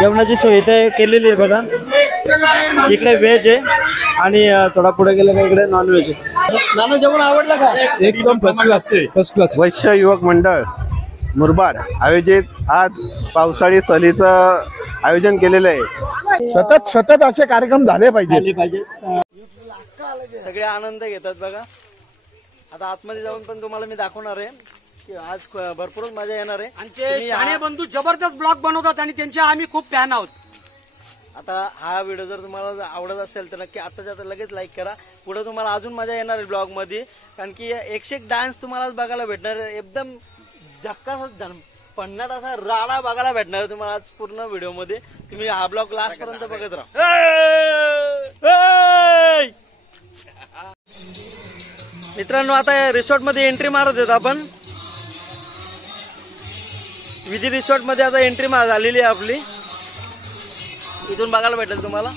जेवणाची सोय इथे केलेली आहे बघा. इकडे व्हेज आहे आणि थोडा पुढे गेलं का इकडे नॉन व्हेज आहे. नाना जेवण आवडलं का? एकदम फर्स्ट क्लास. First class. वैश्य युवक मंडळ मुरबाड आयोजित आज पावसाळी सहलीचं आयोजन केलेलं आहे. सतत असे कार्यक्रम झाले पाहिजे. सगळे आनंद घेतात बघा. आता आतमध्ये जाऊन पण तुम्हाला मी दाखवणार आहे की आज भरपूर मजा येणार आहे. आमचे शाणे बंधू जबरदस्त ब्लॉग बनवतात आणि त्यांचे आम्ही खूप फॅन आहोत. आता हा व्हिडिओ जर तुम्हाला आवडत असेल तर नक्की आताच्या आता लगेच लाईक करा. पुढे तुम्हाला अजून मजा येणार आहे ब्लॉग मध्ये, कारण की 101 डान्स तुम्हाला बघायला भेटणार आहे. एकदम झक्कास पन्नाट असा राडा बघायला भेटणार आहे तुम्हाला आज पूर्ण व्हिडिओ मध्ये. तुम्ही हा ब्लॉग लास्ट पर्यंत बघत राहा. मित्रांनो आता रिसॉर्ट मध्ये एंट्री मारत आहेत आपण. विधी रिसॉर्ट मध्ये आता एंट्री झालेली आहे आपली. इथून बघायला भेटेल तुम्हाला.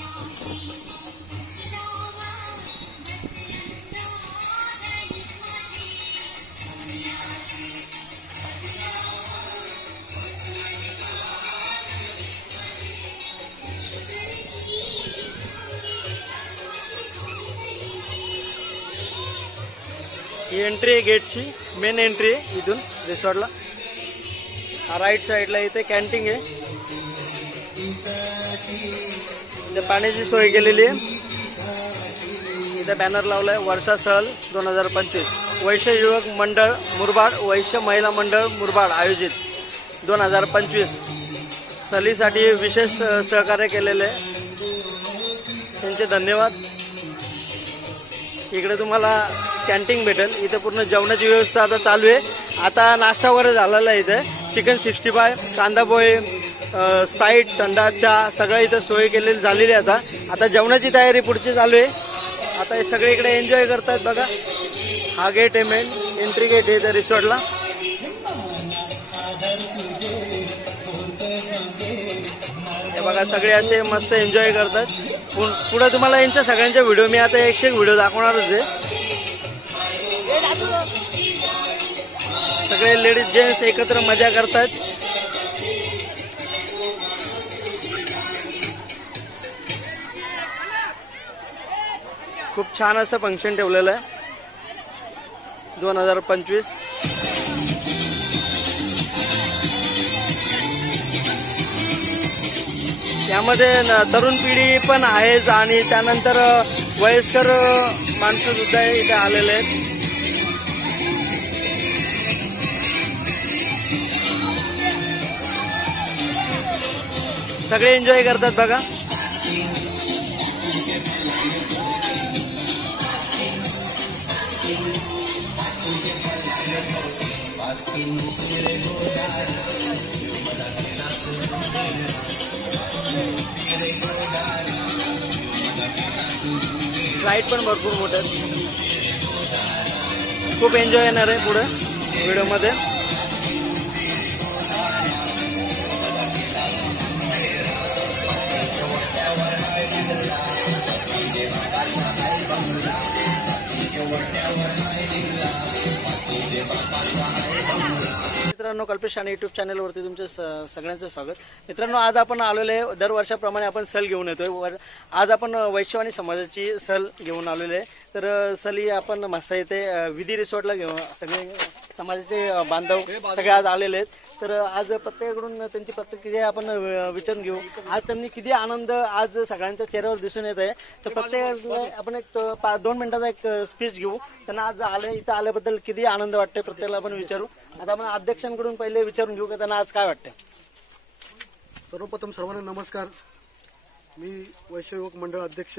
ही एंट्री आहे गेटची, मेन एंट्री आहे इथून रिसॉर्टला. राईट साईडला इथे कॅन्टीन आहे. इथे पाण्याची सोय केलेली आहे. इथे बॅनर लावलाय वर्षा सहल 2025 वैश्य युवक मंडळ मुरबाड वैश्य महिला मंडळ मुरबाड आयोजित 2025 सहलीसाठी विशेष सहकार्य केलेले आहे. त्यांचे धन्यवाद. इकडे तुम्हाला कॅन्टीन भेटेल. इथे पूर्ण जेवणाची व्यवस्था आता चालू आहे. आता नाश्ता वगैरे झालेला आहे. इथे चिकन 65 कांदा पोहे स्प्राईट थंडा चहा सगळं इथं सोय केलेली झालेली आहे. आता जेवणाची तयारी पुढची चालू आहे. आता हे सगळे इकडे एन्जॉय करतात बघा. हा गेट आहे मेन एंट्री गेट आहे त्या रिसॉर्टला. हे बघा सगळे असे मस्त एन्जॉय करतात. पुढे तुम्हाला यांच्या सगळ्यांच्या व्हिडिओ मी आता 101 व्हिडिओ दाखवणारच आहे. सगळे लेडीज जेंट्स एकत्र मजा करतात. खूप छान असं फंक्शन ठेवलेलं आहे 2025. यामध्ये तरुण पिढी पण आहेच आणि त्यानंतर वयस्कर माणसं सुद्धा इथे आलेले आहेत. सगळे एन्जॉय करतात बघा. फ्लाईट पण भरपूर मोठ्या. खूप एन्जॉय येणार आहे पुढे व्हिडिओ मध्ये. मित्रांनो कल्पेश आणि युट्यूब चॅनलवरती तुमचे सगळ्यांचं स्वागत. मित्रांनो आज आपण आलेले दरवर्षाप्रमाणे आपण सहल घेऊन येतोय. आज आपण वैश्यवाणी समाजाची सहल घेऊन आलेले आहे. तर सहली आपण म्हसा येथे विधी रिसॉर्टला घेऊन सगळे समाजाचे बांधव सगळे आज आलेले आहेत. तर आज प्रत्येकाकडून त्यांची प्रतिक्रिया आपण विचारून घेऊ. आज त्यांनी किती आनंद आज सगळ्यांच्या चेहऱ्यावर दिसून येत आहे. तर प्रत्येकाला आपण एक 2 मिनिटाचा एक स्पीच घेऊ. त्यांना आज इथं आल्याबद्दल किती आनंद वाटतोय प्रत्येकाला आपण विचारू. आता आपण अध्यक्षांकडून पहिले विचारून घेऊ की त्यांना आज काय वाटतं. सर्वप्रथम सर्वांना नमस्कार. मी वैश्य युवक मंडळ अध्यक्ष.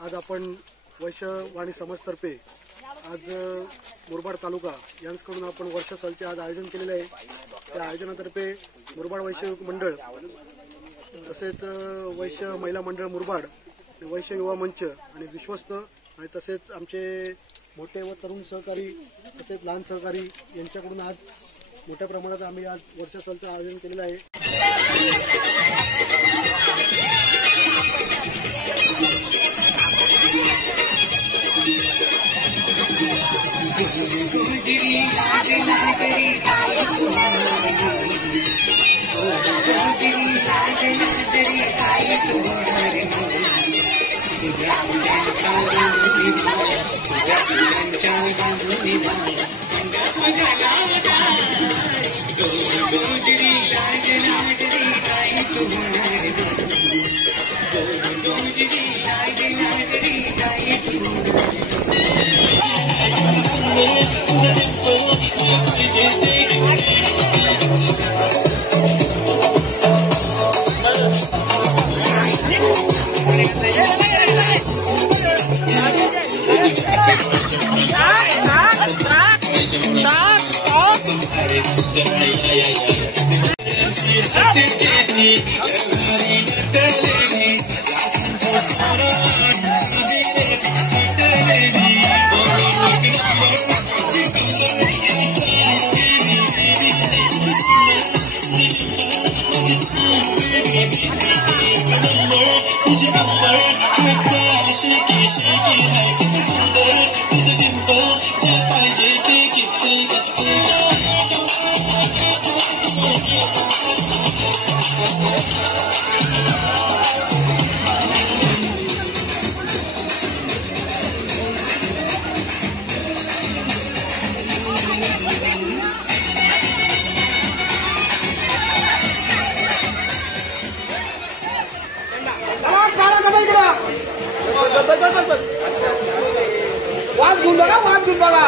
आज आपण वैश्यवाणी समाजतर्फे आज मुरबाड तालुका यांच्याकडून आपण वर्षा सहलचे आज आयोजन केलेले आहे. त्या आयोजनातर्फे मुरबाड वैश्य युवक मंडळ तसेच वैश्य महिला मंडळ मुरबाड वैश्य युवा मंच आणि विश्वस्त आणि तसेच आमचे मोठे व तरुण सहकारी तसेच लहान सहकारी यांच्याकडून आज मोठ्या प्रमाणात आम्ही आज वर्षा सहलचं आयोजन केलेलं आहे. वाद घेऊन बघा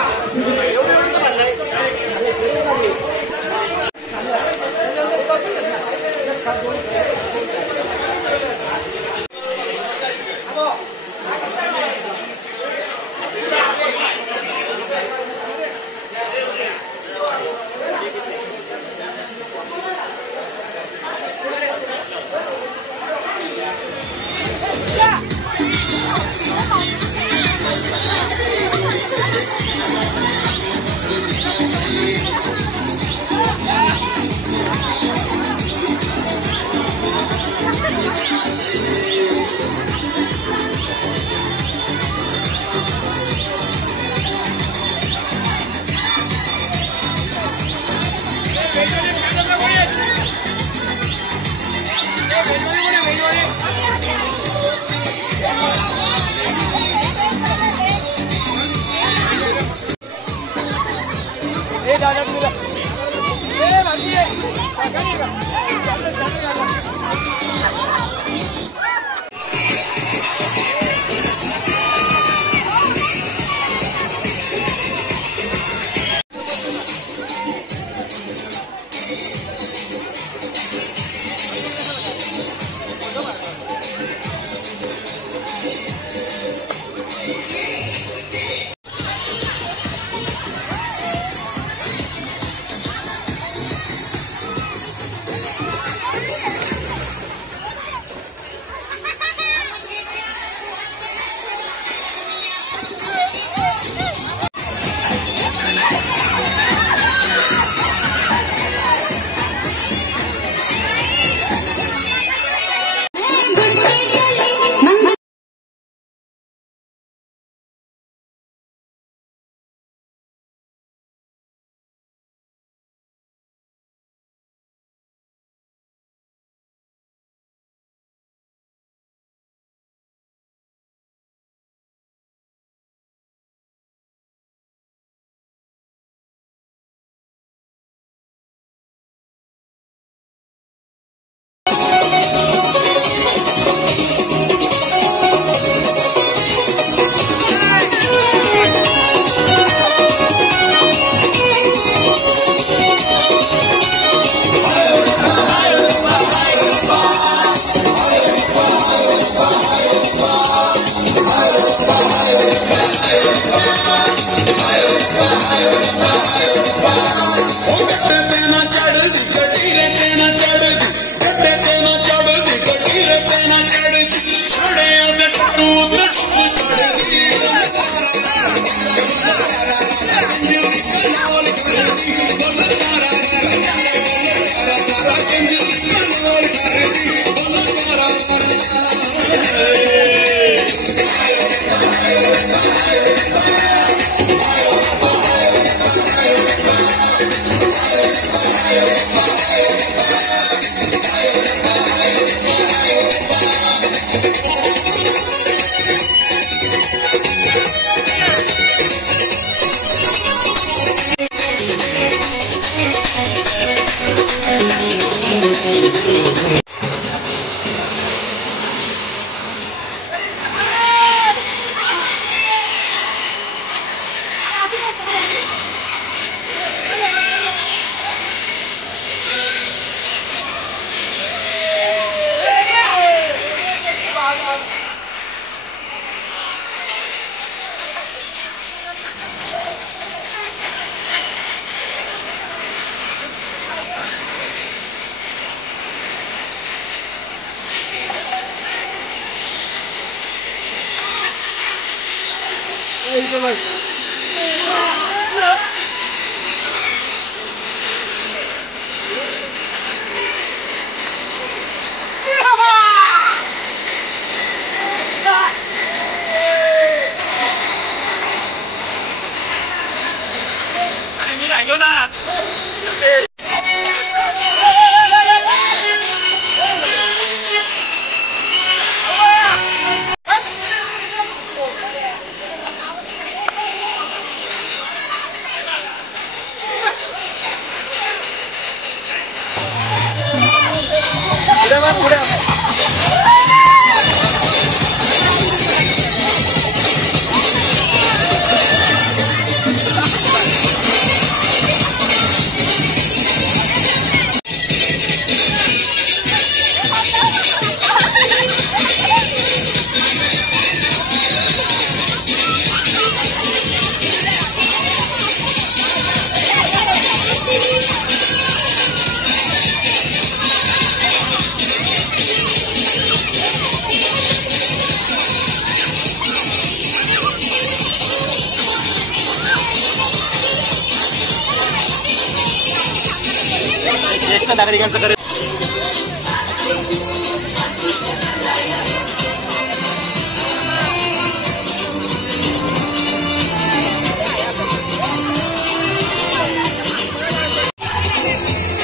ज्येष्ठ नागरिकांचं खरं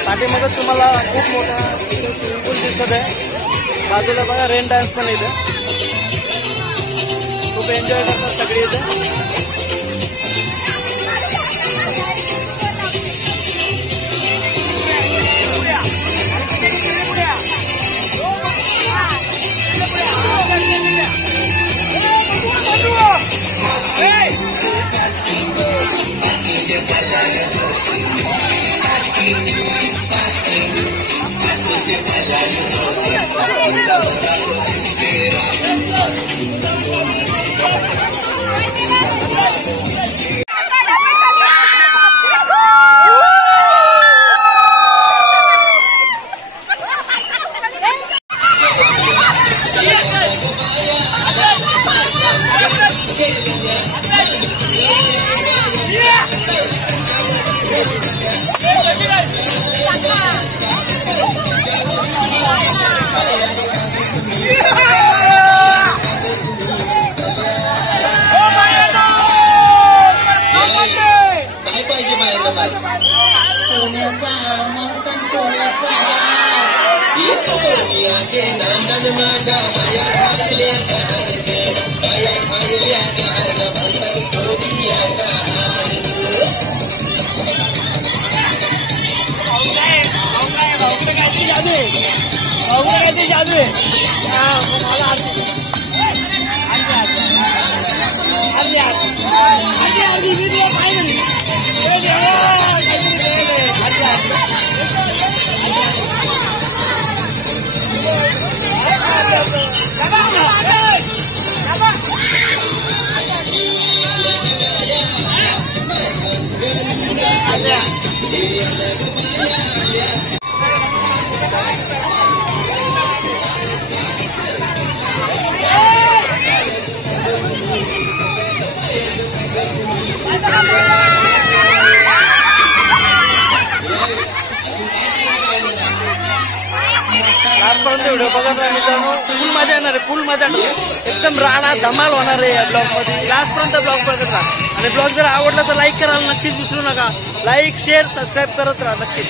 पाठीमागे तुम्हाला खूप मोठा स्विमिंग पूल दिसत आहे. बाजूला बघा रेन डान्स पण इथं खूप एन्जॉय करतात सगळे इथं. सोन्याचा मोठा सोन्याचा ये सोन्याचे नांदन माझ्या माया झालेल्या माया झालेल्या भरभर सोनियाचा आजपर्यंत व्हिडिओ बघत राहा मित्रांनो. फुल मजा येणार आहे, फुल मजा एकदम राणा धमाल होणार आहे या ब्लॉग मध्ये. लास्टपर्यंत ब्लॉग बघत राहा आणि ब्लॉग जर आवडला तर लाईक करायला नक्कीच विसरू नका. लाईक शेअर सबस्क्राईब करत राहा नक्कीच.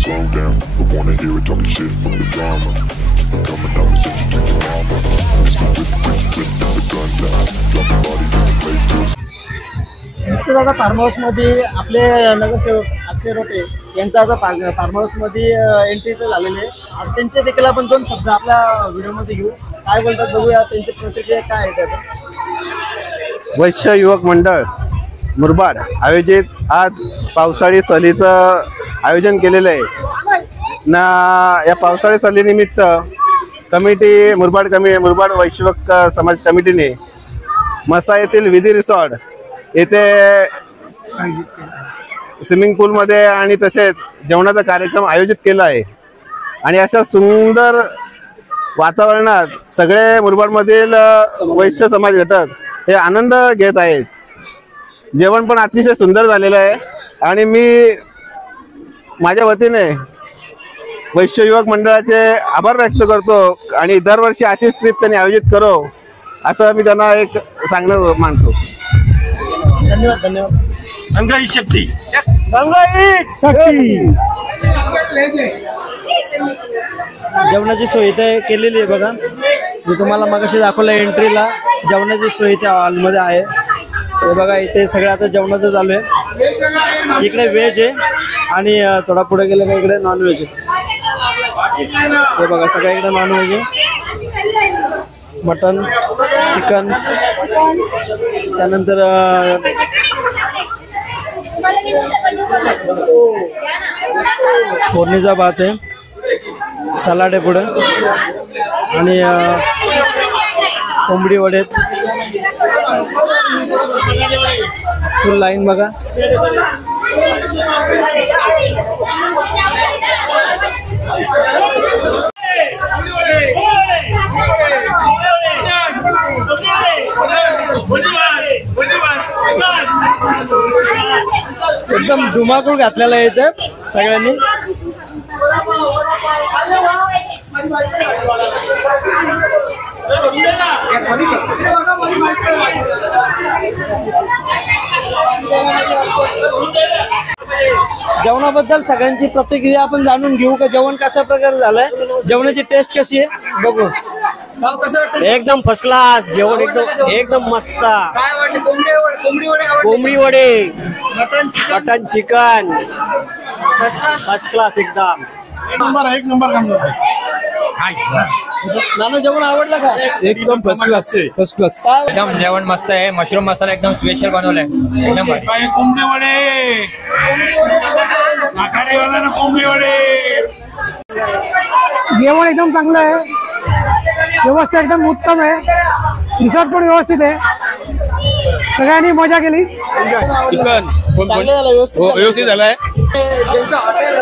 slow down. Don't wanna hear it talking shit from the drama. I'm coming out and send you to your mama. It's the whip the gun down. Dropping bodies in the place to दादा form house मध्ये आपले नगरसेवक अक्षय रोटे यांचा आता form house मध्ये entry तर झालेली आहे. आता त्यांचे देखील आपण दोन शब्द आपल्या व्हिडिओमध्ये घेऊ. काय बोलतात बघूया, त्यांची प्रतिक्रिया काय आहे त्याचं. वैश्य युवक मंडळ मुरबाड आयोजित आज पावसाळी सहलीचं आयोजन केलेलं आहे ना. या पावसाळी सहलीनिमित्त कमिटी मुरबाड वैश्य युवक समाज कमिटीने मसा येथील विधी रिसॉर्ट येथे स्विमिंग पूलमध्ये आणि तसेच जेवणाचा कार्यक्रम आयोजित केला आहे. आणि अशा सुंदर वातावरणात सगळे मुरबाडमधील वैश्य समाज घटक हे आनंद घेत आहेत. जेवण पण अतिशय सुंदर झालेलं आहे आणि मी माझ्या वतीने वैश्य युवक मंडळाचे आभार व्यक्त करतो आणि दरवर्षी अशीच ट्रिप त्यांनी आयोजित करो असं मी त्यांना एक सांगणं मानतो. धन्यवाद धन्यवाद. अंगाई शक्ती जेवणाची सोय इथे केलेली आहे बघा. मी तुम्हाला मगाशी दाखवलं एंट्रीला जेवणाची सोय त्या हॉलमध्ये आहे. हे बघा इथे सगळं आता जेवणाचं चालू आहे. इकडे व्हेज आहे आणि थोडा पुढे गेलं का इकडे नॉनव्हेज आहे. हे बघा सगळ्या इकडे नॉनव्हेज आहे. मटन चिकन त्यानंतर फोडणीचा भात आहे, सलाड आहे पुढे आणि कोंबडी वडे फुल लाईन बघा. एकदम धुमाकूळ घातलेला आहे इथे सगळ्यांनी. जेवणाबद्दल सगळ्यांची प्रतिक्रिया आपण जाणून घेऊ का जेवण कशा प्रकारे झालंय, जेवणाची टेस्ट कशी आहे बघू. एकदम फर्स्ट क्लास जेवण, एकदम मस्त. काय वाटतं? कोंबडी वडे मटन चिकन फर्स्ट क्लास एकदम एक नंबर काम करतो. नाना जेवण आवडलं का? एकदम फर्स्ट क्लास. एकदम जेवण मस्त आहे. मशरूम मसाला एकदम स्पेशल बनवलाय. एकदम कोंबडी वडे साखरेवाला कोंबडी वडे. जेवण एकदम चांगलं आहे, व्यवस्था एकदम उत्तम आहे, रिसॉर्ट पण व्यवस्थित आहे, सगळ्यांनी मजा केली. चिकन चांगलं झालं, व्यवस्थित व्यवस्थित झालंय. ज्यांचं हॉटेल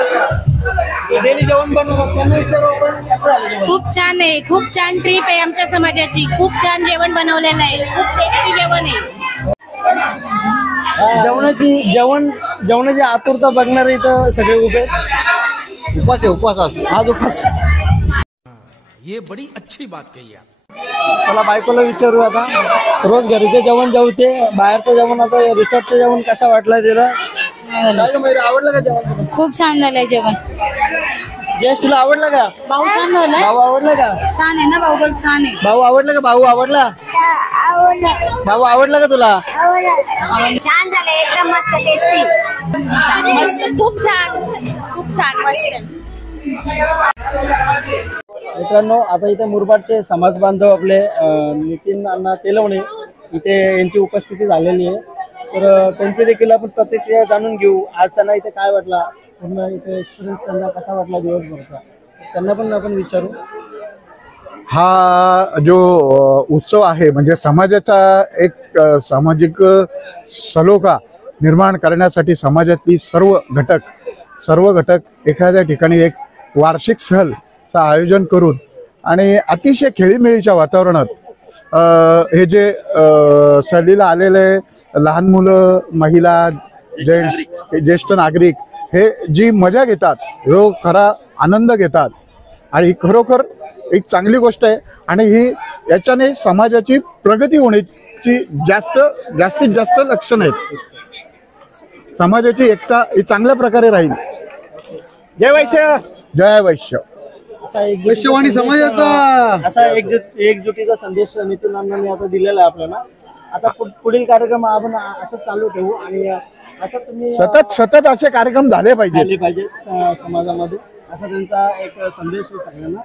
डेली जेवण बनवतात त्यांना विचारू आपण कसं झालं जेवण? खूप छान आहे, खूप छान ट्रिप आहे आमच्या समाजाची. खूप छान जेवण बनवलेलं आहे, खूप टेस्टी जेवण आहे. जेवणाची आतुरता बघणारे इथं सगळे उभे आहेत. उपास आहे, उपवास असतो. आज उपास. ये बड़ी अच्छी बात कही आप. मला बायकोला विचारू आता. रोज घरीचं जेवण जेवते, बाहेरचं जेवण आता रिसॉर्टचं जेवण कसा वाटला तिला? काय गं मयुरी, आवडलं का जेवण तुला? खूप छान झालंय जेवण. जयेश तुला आवडलं का? भाऊ छान झालंय. भाऊ आवडलं का? छान आहे ना भाऊ, पण छान आहे. भाऊ आवडलं का? भाऊ आवडला? भाऊ आवडलं का तुला? छान झालंय, एकदम मस्त टेस्टी. मस्त, खूप छान, खूप छान, मस्त. मित्रांनो, आता इथे मुरबाडचे समाज बांधव आपले नितीन अण्णा तेलवणे इथे यांची उपस्थिती झालेली आहे. तर त्यांची देखील आपण प्रतिक्रिया जाणून घेऊ. आज त्यांना इथे काय वाटला, पूर्ण इथे एक्सपिरियन्स त्यांना कसा वाटला दिवसभरचा, त्यांना पण आपण विचारू. हा जो उत्सव आहे म्हणजे समाजाचा एक सामाजिक सलोखा निर्माण करण्यासाठी समाजातली सर्व घटक एखाद्या ठिकाणी एक वार्षिक सहलचं आयोजन करून आणि अतिशय खेळीमेळीच्या वातावरणात हे जे सहलीला आलेले लहान मुलं, महिला, जेंट्स, ज्येष्ठ नागरिक हे जी मजा घेतात, जो खरा आनंद घेतात आणि खरोखर एक चांगली गोष्ट आहे. आणि ही याच्याने समाजाची प्रगती होण्याची जास्तीत जास्त लक्षण आहेत. समाजाची एकता ही चांगल्या प्रकारे राहील. जय वैश्य, जय वैश्य. वैश्यवाणी समाजाचा असा एकजुटीचा संदेश नितीन अण्णांनी आता दिलेला आहे आपल्याला. आता पुढील कार्यक्रम आपण असं चालू ठेवू आणि असं तुम्ही सतत असे कार्यक्रम झाले पाहिजे समाजामध्ये, असा त्यांचा एक संदेश आहे सगळ्यांना.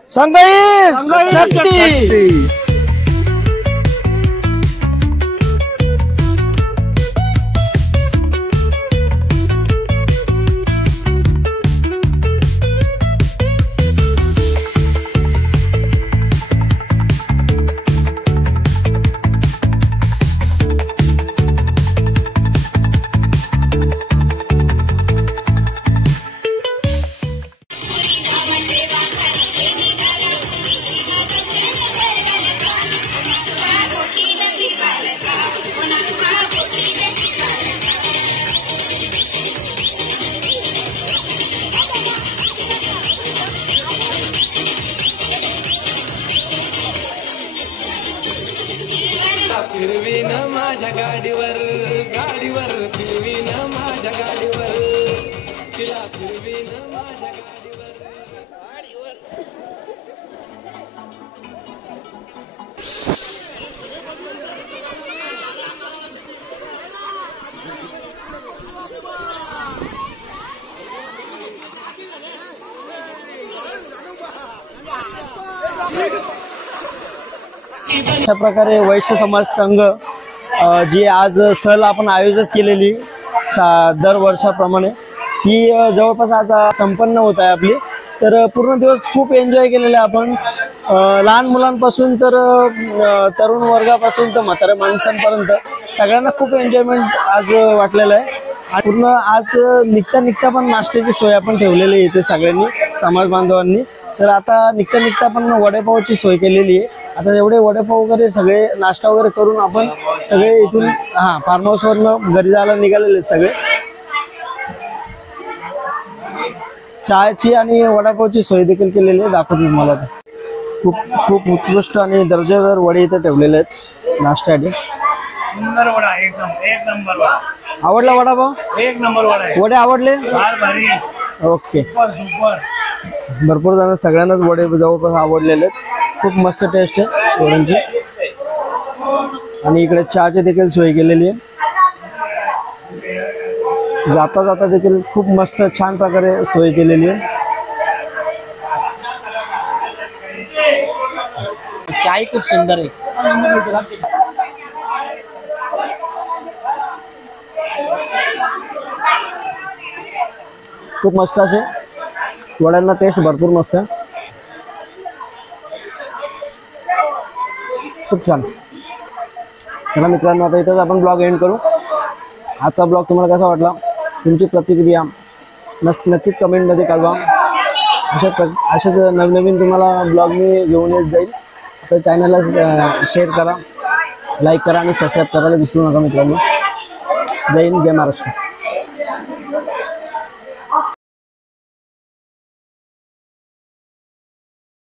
फिरवीन माझ्या गाडीवर फिरवीन माझ्या गाडीवर, तिला फिरवीन माझ्या गाडीवर. अशा प्रकारे वैश्य समाज संघ जी आज सहल आपण आयोजित केलेली दर वर्षाप्रमाणे ही जवळपास आता संपन्न होत आहे आपली. तर पूर्ण दिवस खूप एन्जॉय केलेले आपण, लहान मुलांपासून तर तरुण वर्गापासून तर म्हाताऱ्या माणसांपर्यंत सगळ्यांना खूप एन्जॉयमेंट आज वाटलेलं आहे. पूर्ण आज निघता पण नाश्त्याची सोय आपण ठेवलेली आहे इथे सगळ्यांनी समाज बांधवांनी. तर आता निघता पण वडेपावची सोय केलेली आहे. आता एवढे वडेपाव वगैरे सगळे नाश्ता वगैरे करून आपण सगळे इथून फार्म हाऊस वरनं घरी जायला निघालेले सगळे. चहाची आणि वडापावची सोय देखील केलेली आहे, दाखवतो तुम्हाला. खूप उत्कृष्ट आणि दर्जेदार वडे इथे ठेवलेले आहेत नाश्त्यासाठी. सुंदर वडा, एक नंबर वडा. आवडला वडापाव? एक नंबर वडा आहे. वडे आवडले? फार भारी. Okay, super. भरपूर जण सगळ्यांनाच वडे जवळपास आवडलेले आहेत. खूप मस्त टेस्ट आहे वड्यांची. आणि इकडे चहाची देखील सोय केलेली आहे. जाता जाता देखील खूप मस्त छान प्रकारे सोय केलेली आहे. चाय खूप सुंदर आहे. खूप मस्त असे वड्यांना टेस्ट भरपूर मस्त आहे. खूप छान. चला मित्रांनो, आता इथंच आपण ब्लॉग एंड करू. आजचा ब्लॉग तुम्हाला कसा वाटला, तुमची प्रतिक्रिया नक्कीच कमेंटमध्ये कळवा. अशाच नवनवीन तुम्हाला ब्लॉग मी घेऊन येत जाईल. तर चॅनलला शेअर करा, लाईक करा आणि सबस्क्राईब करायला विसरू नका मित्रांनो. जय हिंद, जय महाराष्ट्र.